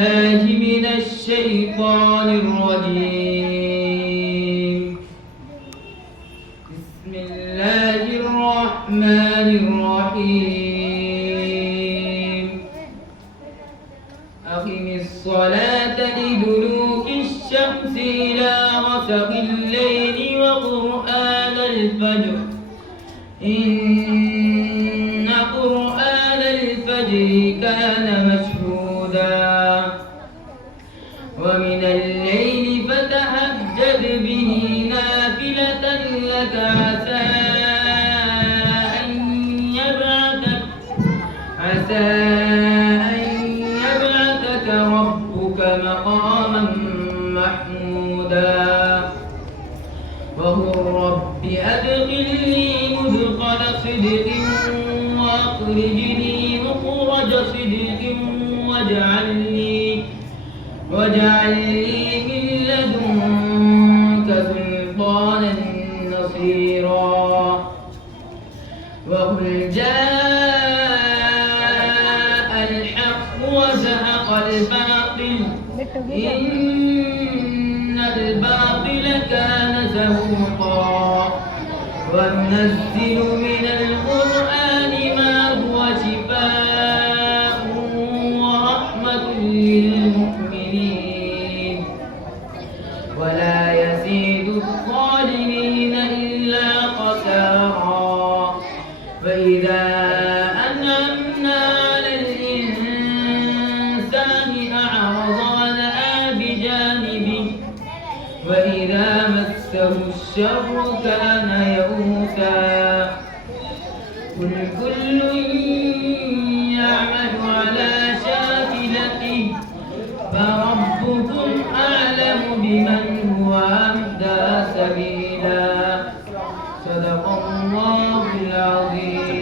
بالله من الشيطان الرجيم. بسم الله الرحمن الرحيم. أقم الصلاة لدلوك الشمس إلى غسق الليل وقرآن الفجر إن قرآن الفجر كان مشهودا ومن الليل فتهجد به نافلة لك عسى أن يبعثك ربك مقاما محمودا وقل رب أدخلني مدخل صدق وأخرجني مخرج صدق واجعل لي من لدنك سلطانا نصيرا وقل جاء الحق وزهق الباطل إن الباطل كان زهوقا وننزل من القرآن ما هو شفاء ورحمة للمؤمنين ولا يزيد الظالمين إلا خسارا فإذا أنعمنا على الإنسان أعرض ونأى بجانبه وإذا مسه الشر كان يئوسا قل كل يعمل على شاكلته فربكم أعلم بمن هو أهدى سبيلا صدق الله العظيم.